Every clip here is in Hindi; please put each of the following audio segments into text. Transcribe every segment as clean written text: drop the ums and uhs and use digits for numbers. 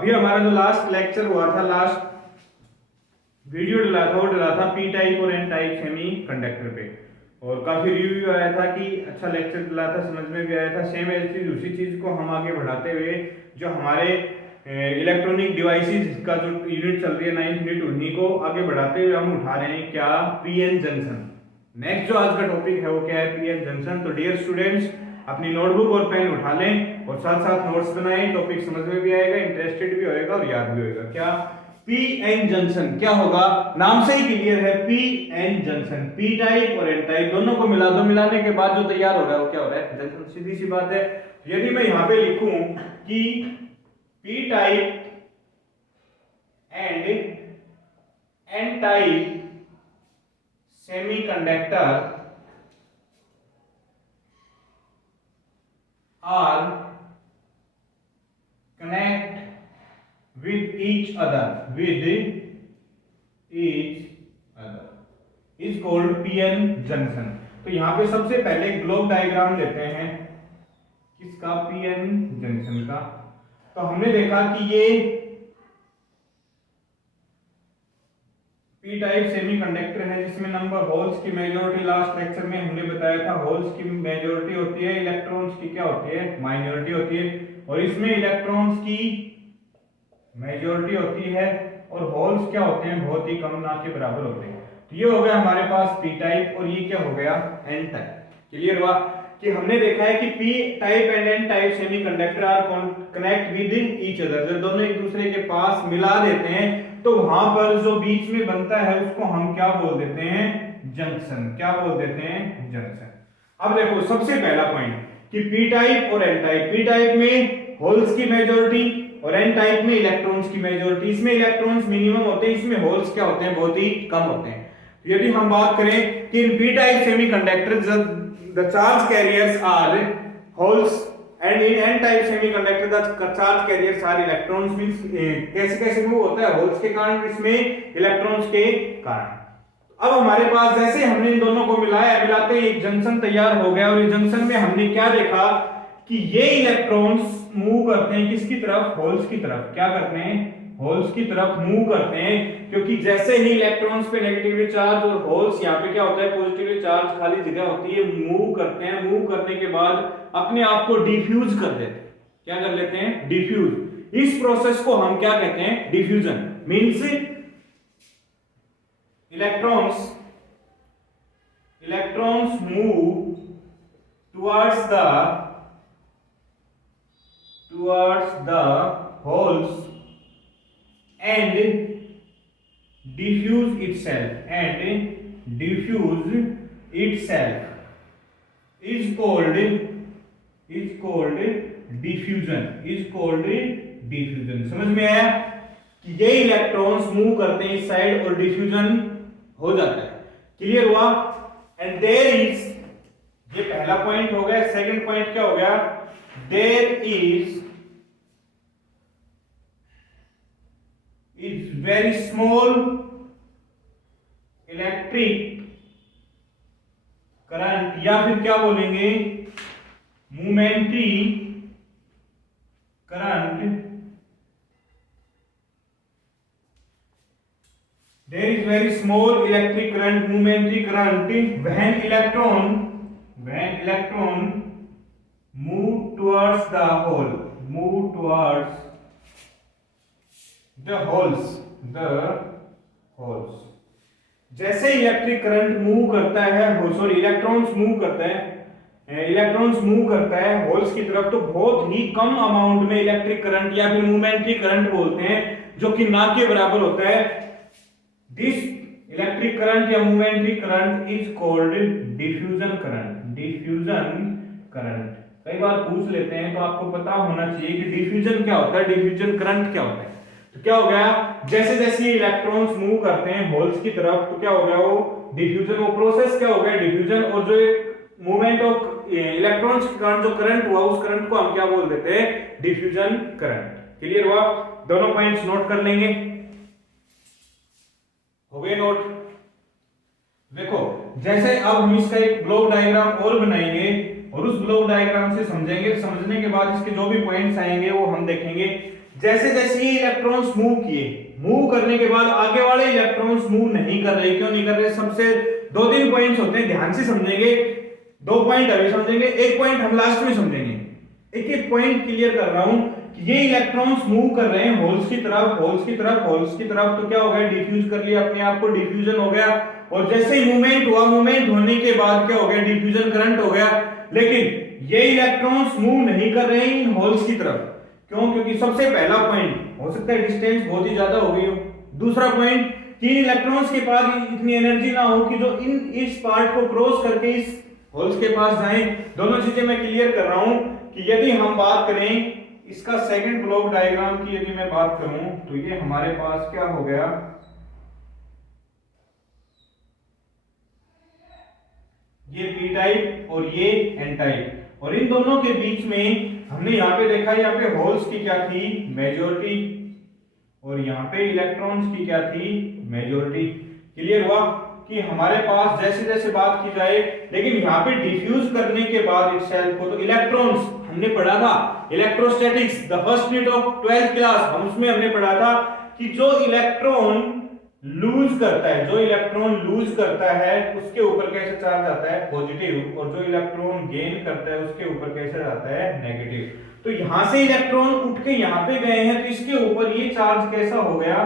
अभी हमारा जो लास्ट लेक्चर हुआ था, लास्ट वीडियो डला था, वो डला था पी टाइप और एन टाइप सेमी कंडक्टर पे, और काफी रिव्यू आया था कि अच्छा लेक्चर डला था, समझ में भी आया था। सेम ऐसी चीज उसी चीज को हम आगे बढ़ाते हुए जो हमारे इलेक्ट्रॉनिक डिवाइसेस का जो यूनिट चल रही है 9th यूनिट, उन्हीं को आगे बढ़ाते हुए हम उठा रहे हैं क्या, पीएन जंक्शन। नेक्स्ट जो आज का टॉपिक है वो क्या है, पीएन जंक्शन। तो डियर स्टूडेंट्स, अपनी नोटबुक और पेन उठा लें और साथ साथ नोट्स बनाएं, टॉपिक समझ में भी आएगा, इंटरेस्टेड भी होएगा और याद भी होएगा। क्या पीएन जंक्शन क्या होगा, नाम से ही क्लियर है, पीएन जंक्शन। पी टाइप और एन टाइप दोनों को मिला दो, मिलाने के बाद जो तैयार हो रहा है वो क्या हो रहा है, जंक्शन। सीधी सी बात है। यदि मैं यहां पे लिखूं कि P type and N type semiconductor are connect with each other is called pn junction। तो यहां पे सबसे पहले ग्लोब डायग्राम लेते हैं किसका, पीएन जंक्शन का। तो हमने देखा कि ये पी टाइप सेमीकंडक्टर है जिसमें नंबर होल्स की मेजॉरिटी, लास्ट लेक्चर में हमने बताया था होल्स की मेजॉरिटी होती है, इलेक्ट्रॉन्स की क्या होती है, माइनॉरिटी होती है। और इसमें इलेक्ट्रॉन्स की मेजॉरिटी होती है और होल्स क्या होते हैं, बहुत ही कम, ना के बराबर होते हैं। तो ये हो गया हमारे पास पी टाइप, और ये क्या हो गया, एन टाइप। क्लियर हुआ कि हमने देखा है कि P type and N type semiconductor are connect with each other. जब दोनों एक दूसरे के पास मिला देते हैं तो वहां पर जो बीच में बनता है उसको हम क्या बोल देते हैं, जंक्शन। क्या बोल देते हैं, जंक्शन। अब देखो सबसे पहला पॉइंट कि पी टाइप और एन टाइप, पी टाइप में होल्स की मेजॉरिटी और एन टाइप में इलेक्ट्रॉन्स की मेजॉरिटी। इसमें इलेक्ट्रॉन्स मिनिमम होते हैं, इसमें होल्स क्या होते हैं, बहुत ही कम होते हैं। यदि हम बात करें कि in P type semiconductor the charge carriers are holes and in n type semiconductor the charge carriers are electrons। means कैसे कैसे मूव होता है, होल्स के कारण, इसमें इलेक्ट्रॉन्स के कारण। अब हमारे पास जैसे हमने इन दोनों को मिलाया, मिलाते ही एक जंक्शन तैयार हो गया, और इस जंक्शन में हमने क्या देखा कि ये इलेक्ट्रॉन्स मूव करते हैं किसकी तरफ, होल्स की तरफ। क्या करते हैं, होल्स की तरफ मूव करते हैं, क्योंकि जैसे ही इलेक्ट्रॉन्स पे नेगेटिवली चार्ज और होल्स यहाँ पे क्या होता है, पॉजिटिवली चार्ज खाली जगह होती है, मूव करते हैं। मूव करने के बाद अपने आप को डिफ्यूज कर देते हैं। क्या कर लेते हैं, डिफ्यूज। इस प्रोसेस को हम क्या कहते हैं, diffusion. Means electrons move towards the holes and diffuse itself is called diffusion। समझ में आया कि ये इलेक्ट्रॉन्स मूव करते हैं इस साइड और डिफ्यूजन हो जाता है। क्लियर हुआ। एंड देयर इज, ये पहला पॉइंट हो गया। सेकंड पॉइंट क्या हो गया, there is very small electric current, या फिर क्या बोलेंगे, momentary current। there is very small electric current, momentary current when electron move towards the hole, the holes। जैसे इलेक्ट्रिक करंट मूव करता है, इलेक्ट्रॉन्स मूव करता है होल्स की तरफ, तो बहुत ही कम अमाउंट में इलेक्ट्रिक करंट या फिर मोमेंटरी करंट बोलते हैं, जो कि ना के बराबर होता है। दिस इलेक्ट्रिक करंट या momentary current is called diffusion current. कई बार पूछ लेते हैं, तो आपको पता होना चाहिए कि डिफ्यूजन क्या होता है, डिफ्यूजन करंट क्या होता है। तो क्या हो गया, जैसे जैसे इलेक्ट्रॉन्स मूव करते हैं होल्स की तरफ, तो क्या हो गया, वो डिफ्यूजन, वो प्रोसेस क्या हो गया, डिफ्यूजन। और जो मूवमेंट ऑफ इलेक्ट्रॉन्स के कारण जो करंट हुआ, उस करंट को हम क्या बोल देते हैं, डिफ्यूजन करंट। क्लियर हुआ। दोनों पॉइंट्स नोट कर लेंगे, हो गए नोट। देखो जैसे अब हम इसका एक ब्लॉक डायग्राम और बनाएंगे और उस ब्लॉक डायग्राम से समझेंगे, समझने के बाद इसके जो भी पॉइंट्स आएंगे वो हम देखेंगे। जैसे जैसे ये इलेक्ट्रॉन्स मूव किए, मूव करने के बाद आगे वाले इलेक्ट्रॉन्स मूव नहीं कर रहे, क्यों नहीं कर रहे? सबसे दो तीन पॉइंट्स होते हैं, ध्यान से समझेंगे, दो पॉइंट अभी समझेंगे, एक पॉइंट हम लास्ट में समझेंगे। एक एक पॉइंट क्लियर कर रहा हूं कि ये इलेक्ट्रॉन्स मूव कर रहे हैं होल्स की तरफ, होल्स की तरफ, होल्स की तरफ, तो क्या हो गया? डिफ्यूज कर लिया अपने आप को, डिफ्यूजन हो गया। और जैसे ही मूवमेंट हुआ, मूवमेंट होने के बाद क्या हो गया? डिफ्यूजन करंट हो गया। लेकिन ये इलेक्ट्रॉन्स मूव नहीं कर रहे हैं इन होल्स की तरफ, क्यों? क्योंकि सबसे पहला पॉइंट हो सकता है डिस्टेंस बहुत ही ज्यादा हो गई हो, दूसरा पॉइंट कि इलेक्ट्रॉन्स के पास इतनी एनर्जी ना हो कि जो इस पार्ट को क्रॉस करके इस होल्स के पास जाएं। दोनों चीजें मैं क्लियर कर रहा हूं कि यदि हम बात करें इसका सेकंड ब्लॉक डायग्राम की, यदि मैं बात करूं तो ये हमारे पास क्या हो गया? ये पी टाइप और ये एन टाइप, और इन दोनों के बीच में हमने यहाँ पे देखा, यहाँ पे होल्स की क्या थी? मेजॉरिटी, और यहाँ पे इलेक्ट्रॉन्स की क्या थी? मेजॉरिटी। क्लियर हुआ कि हमारे पास जैसे जैसे बात की जाए, लेकिन यहाँ पे डिफ्यूज करने के बाद इस सेल को, तो इलेक्ट्रॉन्स हमने पढ़ा था electrostatics, the first unit of 12th class, हम उसमें हमने पढ़ा था कि जो इलेक्ट्रॉन लूज करता है, जो इलेक्ट्रॉन लूज करता है उसके ऊपर कैसे चार्ज आता है? पॉजिटिव, और जो इलेक्ट्रॉन गेन करता है उसके ऊपर कैसे आता है? नेगेटिव। तो यहां से इलेक्ट्रॉन उठ के यहां पे गए हैं, तो इसके ऊपर ये चार्ज कैसा हो गया?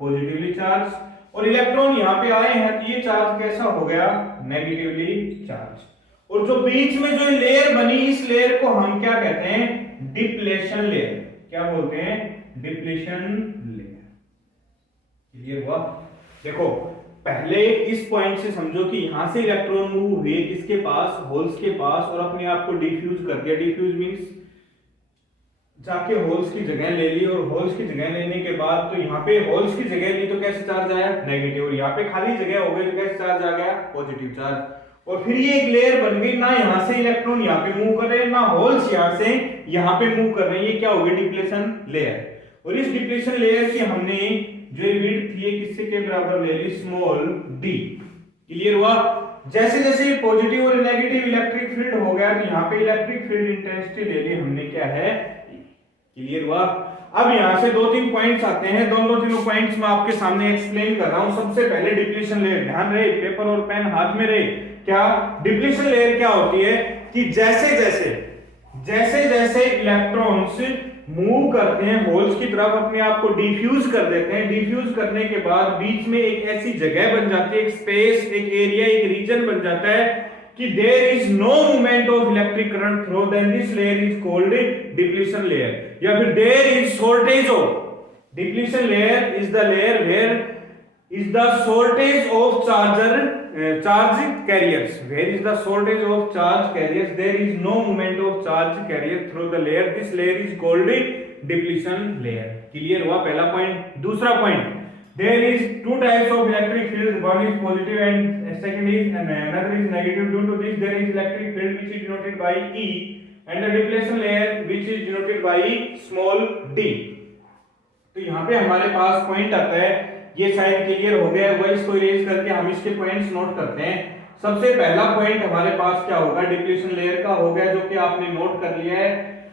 पॉजिटिवली चार्ज, और इलेक्ट्रॉन यहां पे आए हैं तो ये चार्ज कैसा हो गया? Negatively charge. और जो बीच में जो लेयर बनी, इस लेयर को हम क्या कहते हैं? Depletion layer. क्या बोलते हैं? Depletion layer. क्लियर हुआ? देखो पहले इस पॉइंट से समझो कि यहां से इलेक्ट्रॉन मूव हुए किसके पास? होल्स के पास, और अपने आप को डिफ्यूज कर दिया। डिफ्यूज मींस जाके होल्स की जगह ले ली, और होल्स की जगह लेने के बाद तो यहाँ पे होल्स की जगह ली तो कैसे चार्ज आया? नेगेटिव, और यहाँ पे खाली जगह हो गई तो कैसे चार्ज आ गया? Positive charge. और फिर ये एक लेयर बन गई, ना यहाँ से इलेक्ट्रॉन यहाँ पे मूव कर रहे हैं, ना होल्स यहाँ से यहाँ पे मूव कर रहे हैं। ये क्या हो गई? Depletion layer. और इस डिप्लेशन लेयर की हमने जो विड्थ थी किससे के बराबर ले ली? Small D. क्लियर हुआ? जैसे जैसे पॉजिटिव और नेगेटिव इलेक्ट्रिक फील्ड हो गया, तो यहाँ पे इलेक्ट्रिक फील्ड इंटेंसिटी ले ली हमने, क्या है? क्लियर हुआ? अब यहां से दो तीन पॉइंट्स आते हैं, दोनों तीनों पॉइंट्स मैं आपके सामने एक्सप्लेन कर रहा हूं। सबसे पहले डिप्लीशन लेयर, ध्यान रहे, पेपर और पेन हाथ में रहे। क्या डिप्लीशन लेयर क्या होती है? कि जैसे जैसे इलेक्ट्रॉन्स मूव करते हैं होल्स की तरफ, अपने आप को डिफ्यूज कर देते हैं। डिफ्यूज करने के बाद बीच में एक ऐसी जगह बन जाती है, एक स्पेस, एक एरिया, एक रीजन बन जाता है कि there is no movement of electric current through, then this layer is called depletion layer. या फिर there is shortage of, depletion layer is the layer where is the shortage of charge carriers. Where is the shortage of charge carriers? There is no movement of charge carrier through the layer. This layer is called depletion layer. Clear हुआ पहला पॉइंट? दूसरा point, there is two types of electric fields, one is positive and second is and another is negative. Due to this there is electric field which is denoted by E, and the depletion layer which is denoted by small d. तो यहाँ पे हमारे पास पॉइंट आता है, ये शायद क्लियर हो गया होगा, इसको इरेज करके हम इसके पॉइंट्स नोट करते हैं। सबसे पहला पॉइंट हमारे पास क्या होगा? डिप्लेशन लेयर का हो गया, जो कि आपने नोट कर लिया है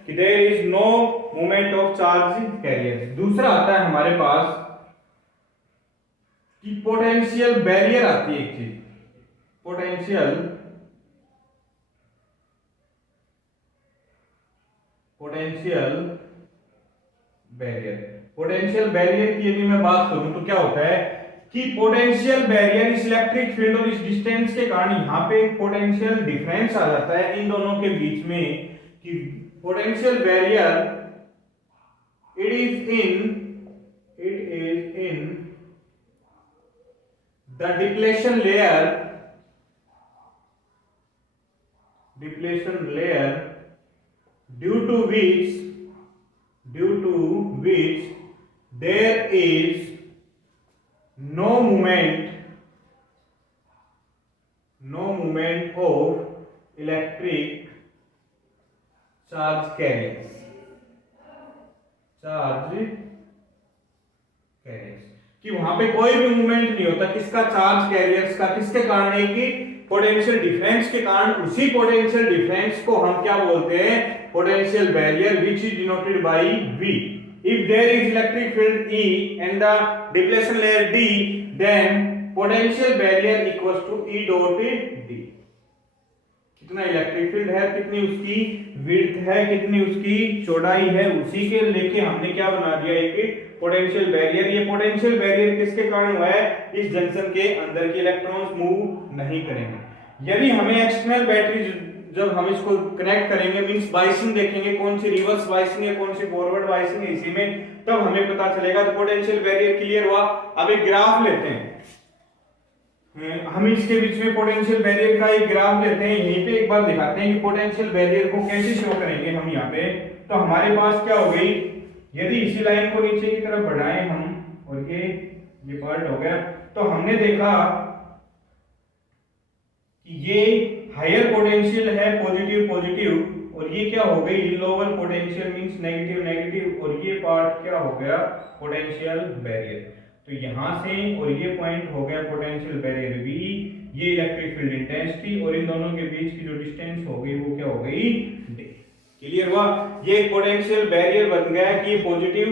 कि there is no movement of charge carriers. दूसरा आता है हमारे पास कि पोटेंशियल बैरियर आती है एक चीज, पोटेंशियल बैरियर। पोटेंशियल बैरियर की यदि मैं बात करूं तो क्या होता है कि पोटेंशियल बैरियर इस इलेक्ट्रिक फील्ड और इस डिस्टेंस के कारण यहां पे एक पोटेंशियल डिफरेंस आ जाता है इन दोनों के बीच में, कि potential barrier it is in the depletion layer due to which there is no movement of electric charge carriers. कि वहां पे कोई भी मूवमेंट नहीं होता, किसका? चार्ज कैरियर्स का। किसके कारण? एक ही पोटेंशियल डिफरेंस के कारण। उसी पोटेंशियल डिफरेंस को हम क्या बोलते हैं? Potential barrier, which is denoted by V। if there is electric field E and the depletion layer D, then potential barrier equals to E dot D। कितना इलेक्ट्रिक फील्ड है, कितनी उसकी विड्थ है, कितनी उसकी चौड़ाई है, उसी के लेके हमने क्या बना दिया एक पोटेंशियल बैरियर। ये पोटेंशियल बैरियर किसके कारण हुआ है, इस जंक्शन के अंदर के इलेक्ट्रॉन्स मूव नहीं करेंगे। यदि हमें एक्सटर्नल बैटरी जब हम इसको कनेक्ट करेंगे मींस बाइसिंग देखेंगे, कौन सी रिवर्स बाइसिंग है कौन सी फॉरवर्ड बाइसिंग है इसी में, तब हमें पता चलेगा। तो पोटेंशियल बैरियर क्लियर हुआ। अब एक ग्राफ लेते हैं, हम इसके बीच में पोटेंशियल बैरियर का एक ग्राफ लेते हैं। यहीं पे एक बार दिखाते हैं कि पोटेंशियल बैरियर को कैसे शो करेंगे हम यहाँ पे। तो हमारे पास क्या हो गई, यदि इसी लाइन को नीचे की तरफ बढ़ाएं हम और ये पार्ट हो गया, तो हमने देखा कि ये हायर पोटेंशियल है पॉजिटिव पॉजिटिव, और ये क्या हो गई lower potential means negative negative, और ये पार्ट क्या हो गया पोटेंशियल बैरियर। तो यहां से और ये पॉइंट हो गया पोटेंशियल बैरियर बी, ये इलेक्ट्रिक फील्ड इंटेंसिटी, और इन दोनों के बीच की जो डिस्टेंस हो गई वो क्या हो गई डी। क्लियर हुआ। ये एक पोटेंशियल बैरियर बन गया कि ये पॉजिटिव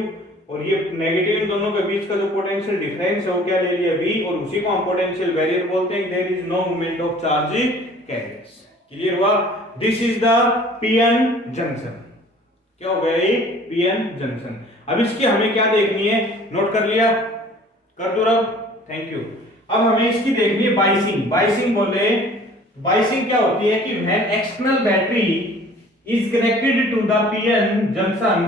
और ये नेगेटिव, इन दोनों के बीच का जो पोटेंशियल डिफरेंस है वो क्या ले लिया v, और उसी को हम पोटेंशियल बैरियर बोलते हैं। There is no movement of charge carriers. Clear हुआ। This is the PN junction. क्या हो गया ये पीएन जंक्शन। अब इसकी हमें क्या देखनी है, नोट कर लिया, कर दो रब, थैंक यू। अब हमें इसकी देखनी है बाइसिंग। बाइसिंग बोले, बाइसिंग क्या होती है कि when external battery is connected to the PN junction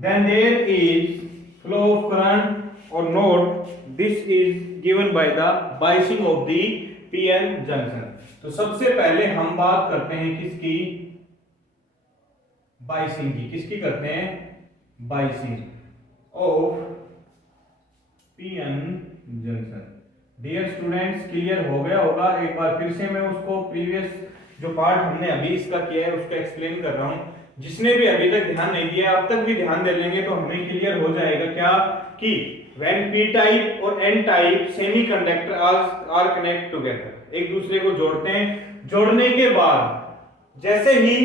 then there is flow of current और note this is given by the biasing of the PN junction. तो सबसे पहले हम बात करते हैं किसकी, बाइसिंग की। किसकी करते हैं, biasing of PN junction. Dear students clear हो गया होगा। एक बार फिर से मैं उसको प्रीवियस जो पार्ट हमने अभी इसका किया है उसको एक्सप्लेन कर रहा हूं। जिसने भी अभी तक ध्यान नहीं दिया अब तक भी ध्यान दे लेंगे तो हमें क्लियर हो जाएगा क्या कि व्हेन पी टाइप और N type semiconductor are connect together, एक दूसरे को जोड़ते हैं। जोड़ने के बाद जैसे ही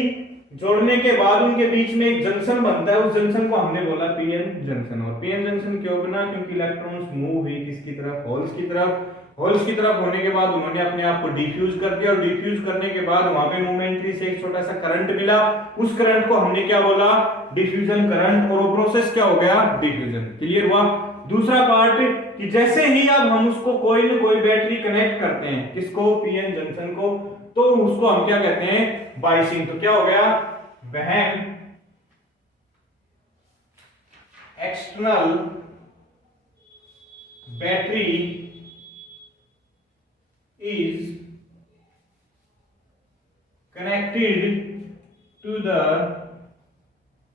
जोड़ने के बाद उनके बीच में एक जंक्शन बनता है, उस जंक्शन को हमने बोला पीएन जंक्शन। और पीएन जंक्शन क्यों बना, क्योंकि इलेक्ट्रॉन्स मूव हुई किसकी तरफ, होल्स की तरफ। होल्स की तरफ होने के बाद उन्होंने अपने आप को डिफ्यूज कर दिया, और डिफ्यूज करने के बाद वहां पे मोमेंटरी से एक छोटा सा करंट मिला। उस करंट को हमने क्या बोला, डिफ्यूजन करंट, और वो प्रोसेस क्या हो गया, डिफ्यूजन। क्लियर हुआ। दूसरा पार्ट कि जैसे ही अब हम उसको कोई न कोई बैटरी कनेक्ट करते हैं, किसको, पीएन जंक्शन को, तो उसको हम क्या कहते हैं, बाइसिंग। तो क्या हो गया, when external battery is connected to the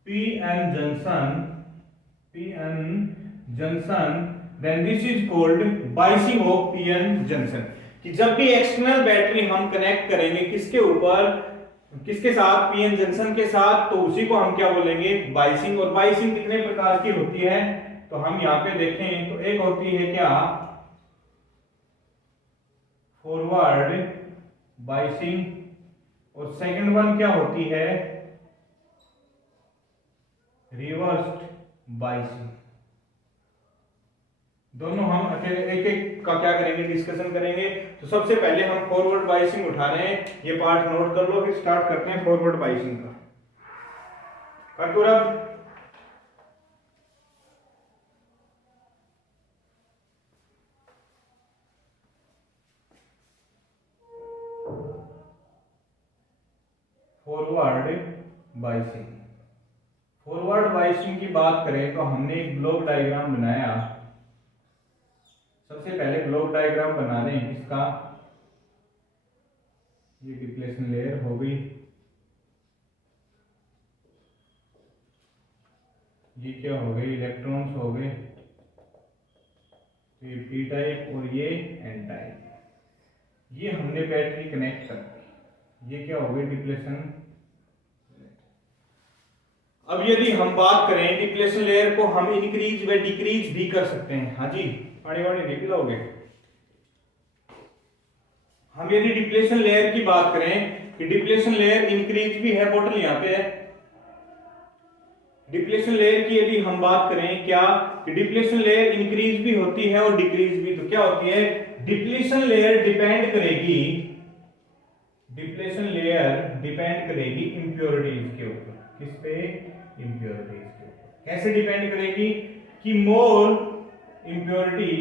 PN junction, then this is called biasing of PN junction। कि जब भी एक्सटर्नल बैटरी हम कनेक्ट करेंगे किसके ऊपर, किसके साथ, पीएन जंक्शन के साथ, तो उसी को हम क्या बोलेंगे, बाइसिंग। और बाइसिंग कितने प्रकार की होती है, तो हम यहाँ पे देखें तो एक होती है क्या, फॉरवर्ड बाइसिंग, और सेकंड वन क्या होती है, रिवर्स्ड बाइसिंग। दोनों हम अकेले एक एक का क्या करेंगे, डिस्कशन करेंगे। तो सबसे पहले हम फॉरवर्ड बाइसिंग उठा रहे हैं, ये पार्ट नोट कर लो, फिर स्टार्ट करते हैं फॉरवर्ड बाइसिंग का। कर दो रब। Forward biasing. फॉरवर्ड बाइसिंग की बात करें तो हमने एक ब्लॉक डायग्राम बनाया। सबसे पहले ब्लॉक डायग्राम बना रहे हैं किसका, ये डिप्लेशन लेयर हो गई, ये क्या हो गई, इलेक्ट्रॉन्स हो गए, तो ये पी टाइप और ये एन टाइप। ये हमने बैटरी कनेक्ट कर दी, ये क्या हो गई, डिप्लेशन। अब यदि हम बात करें डिप्लेशन लेयर को हम इंक्रीज व डिक्रीज भी कर सकते हैं। हाँ जी, पानी वानी नहीं पिलाओगे। हम यदि डिप्लेशन लेयर की बात करें कि डिप्लेशन लेयर इंक्रीज भी है, बोतल यहाँ पे है, डिप्लेशन लेयर की यदि हम बात करें क्या कि डिप्लेशन लेयर इंक्रीज भी होती है और डिक्रीज भी। तो क्या होती है, डिप्लेशन लेयर डिपेंड करेगी, डिप्लेशन लेयर डिपेंड करेगी इंप्योरिटीज के ऊपर। किस पे, इंप्योरिटीज के ऊपर। कैसे डिपेंड करेगी कि मोर impurity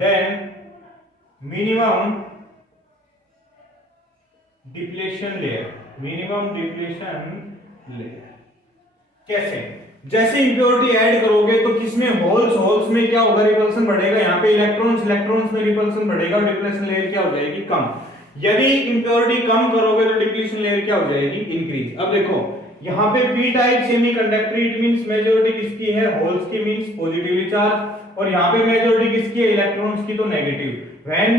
then minimum depletion layer, कैसे, जैसे इंप्योरिटी ऐड करोगे तो किसमें, होल्स में क्या होगा, रिपल्सन बढ़ेगा, यहाँ पे इलेक्ट्रॉन्स में रिपल्सन बढ़ेगा और डिप्लेशन लेयर क्या हो जाएगी, कम। यदि इंप्योरिटी कम करोगे तो डिप्लेशन लेयर क्या हो जाएगी, इंक्रीज। अब देखो यहाँ पे P type semiconductor, it means majority किसकी है, होल्स की, मींस पॉजिटिवली चार्ज, और यहाँ पे मेजॉरिटी किसकी है, इलेक्ट्रॉन्स की, तो negative. When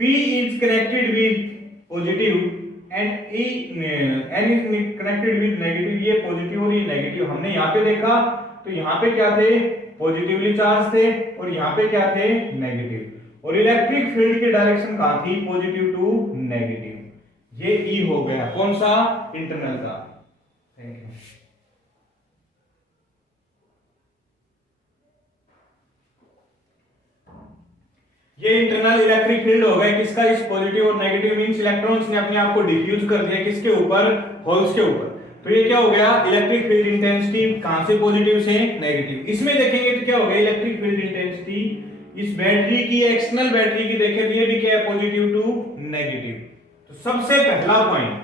p is connected with positive and n is connected with negative, ये पॉजिटिव और ये नेगेटिव हमने यहाँ पे देखा। तो यहाँ पे क्या थे, पॉजिटिवली चार्ज थे, और यहाँ पे क्या थे, नेगेटिव। और इलेक्ट्रिक फील्ड की डायरेक्शन कहाँ थी, पॉजिटिव टू नेगेटिव। ये E हो गया, कौन सा, इंटरनल का। Thank you. ये इंटरनल इलेक्ट्रिक फील्ड हो गया किसका, इस पॉजिटिव और नेगेटिव, मींस इलेक्ट्रॉन्स ने अपने आप को डिफ्यूज कर दिया किसके ऊपर, होल्स के ऊपर। तो ये क्या हो गया, इलेक्ट्रिक फील्ड इंटेंसिटी कहां से, पॉजिटिव से नेगेटिव। इसमें देखेंगे तो क्या हो गया, इलेक्ट्रिक फील्ड इंटेंसिटी इस बैटरी की, एक्सटर्नल बैटरी की देखें तो ये भी क्या है, पॉजिटिव टू नेगेटिव। तो सबसे पहला पॉइंट,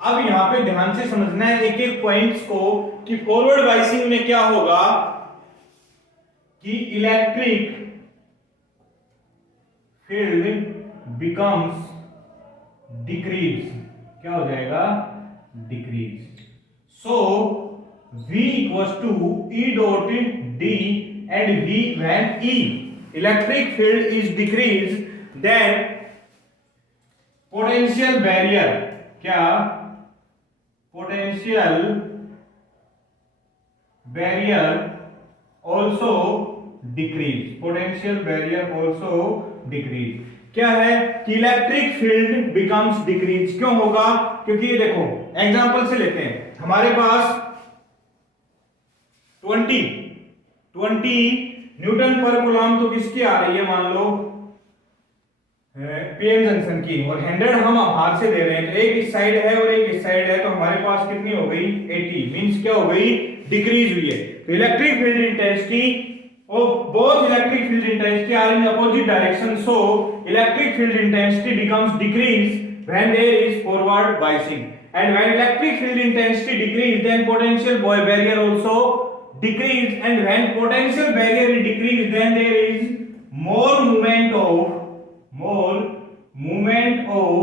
अब यहां पे ध्यान से समझना है एक एक पॉइंट्स को, कि फॉरवर्ड बाइसिंग में क्या होगा कि इलेक्ट्रिक फील्ड बिकम्स डिक्रीज, क्या हो जाएगा, decrease. So V equals to E dot D and V when E electric field is decreased, then potential barrier, क्या, potential barrier also decrease, potential barrier also decrease. क्या है कि इलेक्ट्रिक फील्ड बिकम्स डिक्रीज, क्यों होगा, क्योंकि ये देखो एग्जांपल से लेते हैं, हमारे पास 20 न्यूटन पर कूलम तो किसकी आ रही है, मान लो पीएन जंक्शन की, और 100 हम बाहर से दे रहे हैं, तो एक इस साइड है और एक इस साइड है, तो हमारे पास कितनी हो गई, 80, मींस क्या हो गई, डिक्रीज हुई है। तो electric field intensity of both electric field intensity are in opposite direction, so electric field intensity becomes decreased when there is forward biasing, and when electric field intensity decrease, then potential barrier also decrease, and when potential barrier is decreased, then there is more movement of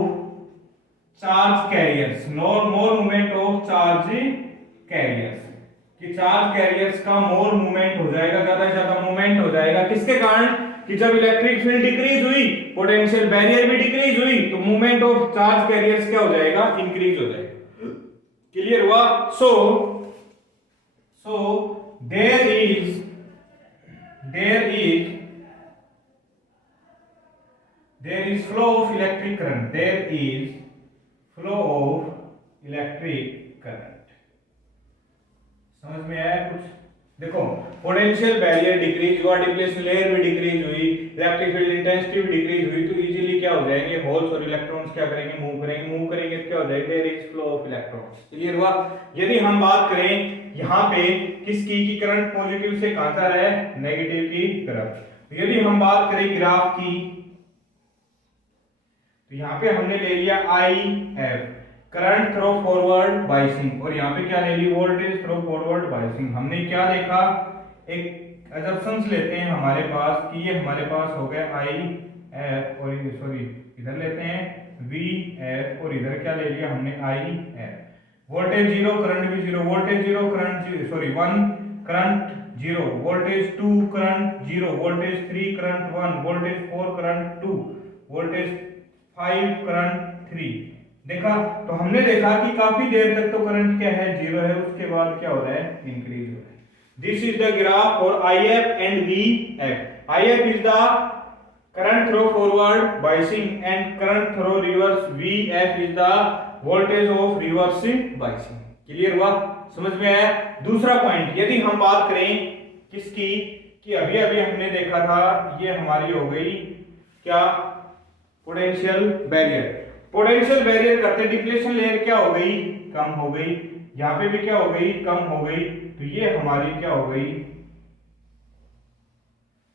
charge carriers, more movement of charge carriers, कि चार्ज कैरियर्स का मोर मूवमेंट हो जाएगा, ज्यादा से ज्यादा मूवमेंट हो जाएगा, किसके कारण, कि जब इलेक्ट्रिक फील्ड डिक्रीज हुई, पोटेंशियल बैरियर भी डिक्रीज हुई, तो मूवमेंट ऑफ चार्ज कैरियर्स क्या हो जाएगा, इंक्रीज हो जाएगा। क्लियर हुआ। So there is flow of electric current, there is flow of electric current. समझ में आया कुछ, देखो पोटेंशियल बैरियर डिक्रीज हुआ, डिप्लेशन लेयर भी डिक्रीज हुई, इलेक्ट्रिक फील्ड इंटेंसिटी भी डिक्रीज हुई, तो इजीली क्या हो जाएंगे, होल्स और इलेक्ट्रॉन्स क्या करेंगे, मूव करेंगे तो क्या हो जाएगा, there is flow of electrons. Clear हुआ। यदि हम बात करें यहाँ पे किसकी, की करंट पॉजिटिव से कहां जा रहा है, नेगेटिव की तरफ। यदि हम बात करें ग्राफ की, तो यहाँ पे हमने ले लिया IF, current throw forward biasing, और यहाँ पे क्या ले ली, वोल्टेज थ्रो फॉरवर्ड बाइसिंग। हमने क्या देखा, एक assumptions लेते हैं हमारे पास कि ये हमारे पास हो गया IF, और सॉरी इधर लेते हैं VF, और इधर क्या ले लिया हमने IF। वोल्टेज 0, करंट भी 0, voltage 0, current sorry 1, current 0, voltage 2, current 0, voltage 3, current 1, voltage 4, current 2, voltage 5, current 3। देखा, तो हमने देखा कि काफी देर तक तो करंट क्या है, 0 है, उसके बाद क्या हो रहा है, इंक्रीज हो रहा है। This is the graph for IF and VF। IF is the current throw forward biasing and current throw reverse, VF is the voltage of reverse biasing। Clear हुआ, समझ में आया। दूसरा पॉइंट, यदि हम बात करें किसकी, कि अभी अभी हमने देखा था, ये हमारी हो गई क्या, पोटेंशियल बैरियर। पोटेंशियल बैरियर करते डिप्लेशन लेयर क्या हो गई, कम हो गई, यहां पे भी क्या हो गई, कम हो गई, तो ये हमारी क्या हो गई,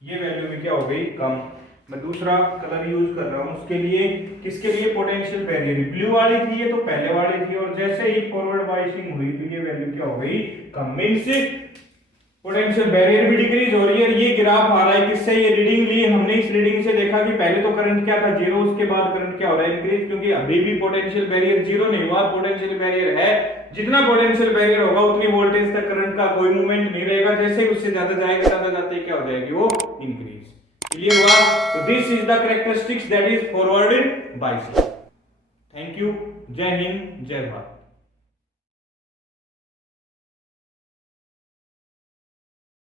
ये वैल्यू भी क्या हो गई, कम। मैं दूसरा कलर यूज कर रहा हूं उसके लिए, किसके लिए, पोटेंशियल बैरियर। ब्लू वाली थी ये तो पहले वाली थी, और जैसे ही फॉरवर्ड बाइसिंग हुई तो ये वैल्यू क्या हो गई, कम। मींस पोटेंशियल बैरियर भी डिक्रीज हो रही है। ये ग्राफ आ रहा है किससे, ये रीडिंग ली हमने, इस रीडिंग से देखा कि पहले तो करंट क्या था, जीरो, उसके बाद करंट क्या हो रहा है, इंक्रीज, क्योंकि अभी भी पोटेंशियल बैरियर जीरो नहीं हुआ, पोटेंशियल बैरियर है। जितना पोटेंशियल बैरियर होगा उतनी वोल्टेज तक करंट का कोई मूवमेंट नहीं रहेगा, जैसे ही उससे ज्यादा जाएगा, ज्यादा जाते क्या हो जाएगी, वो इंक्रीज। क्लियर हुआ। तो this is the characteristics that is forward biasing. Thank you, जय हिंद, जय भारत।